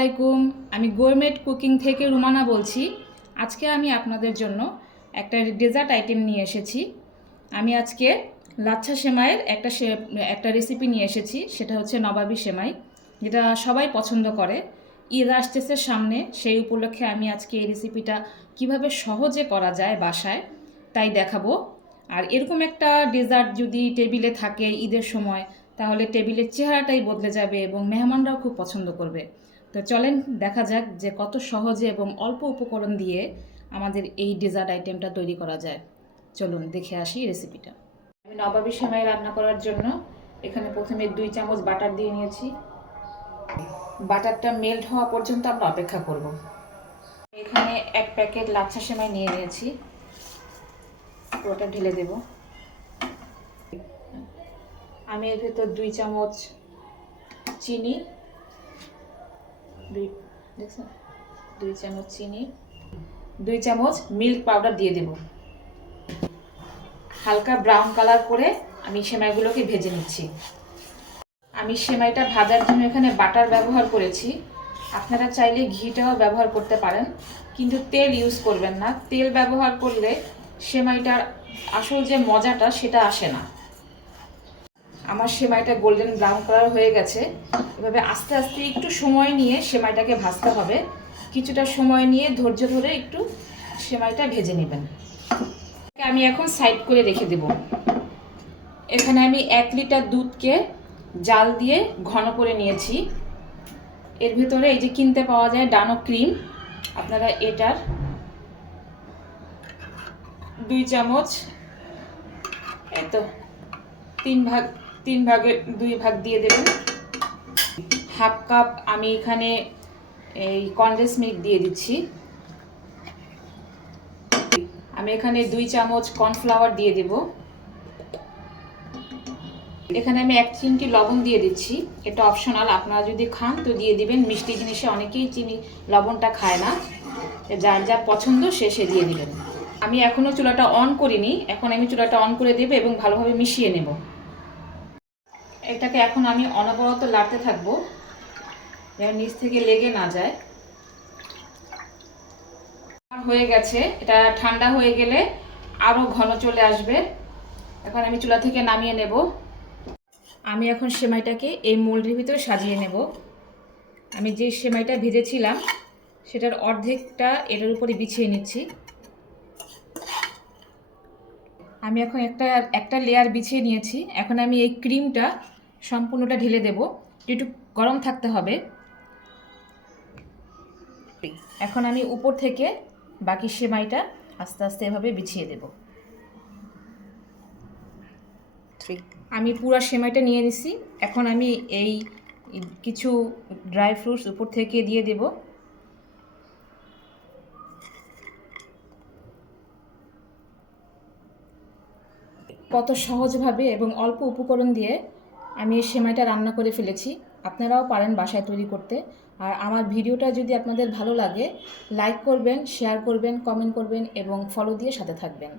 আলাইকুম। আমি গোরমেট কুকিং থেকে রুমানা বলছি। আজকে আমি আপনাদের জন্য একটা ডেজার্ট আইটেম নিয়ে এসেছি। আমি আজকে লাচ্ছা সেমাইয়ের একটা রেসিপি নিয়ে এসেছি। সেটা হচ্ছে নবাবী সেমাই, যেটা সবাই পছন্দ করে। ঈদ আসতেছে সামনে, সেই উপলক্ষে আমি আজকে এই রেসিপিটা কিভাবে সহজে করা যায় বাসায় তাই দেখাবো। আর এরকম একটা ডেজার্ট যদি টেবিলে থাকে ঈদের সময়, তাহলে টেবিলের চেহারাটাই বদলে যাবে এবং মেহমানরাও খুব পছন্দ করবে। তো চলেন দেখা যাক যে কত সহজে এবং অল্প উপকরণ দিয়ে আমাদের এই ডেজার্ট আইটেমটা তৈরি করা যায়। চলুন দেখে আসি রেসিপিটা। আমি নবাবী সেমাই রান্না করার জন্য এখানে প্রথমে 2 চামচ বাটার দিয়ে নিয়েছি। বাটারটা মেল্ট হওয়া পর্যন্ত আমরা অপেক্ষা করব। এখানে 1 প্যাকেট লাচ্ছা সেমাই নিয়ে নিয়েছি, ওটা ঢেলে দেব। আমি এর ভেতর 2 চামচ চিনি, 2 চামচ চিনি, 2 চামচ মিল্ক পাউডার দিয়ে দেব। হালকা ব্রাউন কালার করে আমি সেমাইগুলোকে ভেজে নিচ্ছি। আমি সেমাইটা ভাজার জন্য এখানে বাটার ব্যবহার করেছি। আপনারা চাইলে ঘিটাও ব্যবহার করতে পারেন, কিন্তু তেল ইউজ করবেন না। তেল ব্যবহার করলে সেমাইটার আসল যে মজাটা সেটা আসে না। আমার সেমাইটা গোল্ডেন ব্রাউন কালার হয়ে গেছে। এভাবে আস্তে আস্তে একটু সময় নিয়ে সেমাইটাকে ভাজতে হবে। কিছুটা সময় নিয়ে ধৈর্য ধরে একটু সেমাইটা ভেজে নেবেন। আমি এখন সাইড করে রেখে দেব। এখানে আমি 1 লিটার দুধকে জাল দিয়ে ঘন করে নিয়েছি। এর ভিতরে এই যে কিনতে পাওয়া যায় ডানো ক্রিম, আপনারা এটার 2 চামচ, এই তো 3 ভাগের 2 ভাগ দিয়ে দেবেন। হাফ কাপ আমি এখানে এই কনডেন্স মিল্ক দিয়ে দিচ্ছি। আমি এখানে 2 চামচ কর্নফ্লাওয়ার দিয়ে দেব। এখানে আমি 1 চিমটি লবণ দিয়ে দিচ্ছি। এটা অপশনাল, আপনারা যদি খান তো দিয়ে দিবেন। মিষ্টি জিনিসে অনেকেই চিনি লবণটা খায় না, যার যা পছন্দ সে দিয়ে দিবেন। আমি এখনও চুলাটা অন করিনি, এখন আমি চুলাটা অন করে দেব এবং ভালোভাবে মিশিয়ে নেব। এটাকে এখন আমি অনবরত লাড়তে থাকবো, যেন নিচ থেকে লেগে না যায়। হয়ে গেছে, এটা ঠান্ডা হয়ে গেলে আরও ঘন চলে আসবে। এখন আমি চুলা থেকে নামিয়ে নেব। আমি এখন সেমাইটাকে এই মোল্ডের ভিতরে সাজিয়ে নেব। আমি যে সেমাইটা ভেজেছিলাম সেটার অর্ধেকটা এটার উপরে বিছিয়ে নিচ্ছি। আমি এখন একটা লেয়ার বিছিয়ে নিয়েছি। এখন আমি এই ক্রিমটা সম্পূর্ণটা ঢেলে দেব। একটু গরম থাকতে হবে। এখন আমি উপর থেকে বাকি সেমাইটা আস্তে আস্তে এভাবে বিছিয়ে দেব। আমি পুরো সেমাইটা নিয়ে নিছি। এখন আমি এই কিছু ড্রাই ফ্রুটস উপর থেকে দিয়ে দেব। কত সহজভাবে এবং অল্প উপকরণ দিয়ে আমি এই সেমাইটা রান্না করে ফেলেছি। আপনারাও পারেন বাসায় তৈরি করতে। আর আমার ভিডিওটা যদি আপনাদের ভালো লাগে, লাইক করবেন, শেয়ার করবেন, কমেন্ট করবেন এবং ফলো দিয়ে সাথে থাকবেন।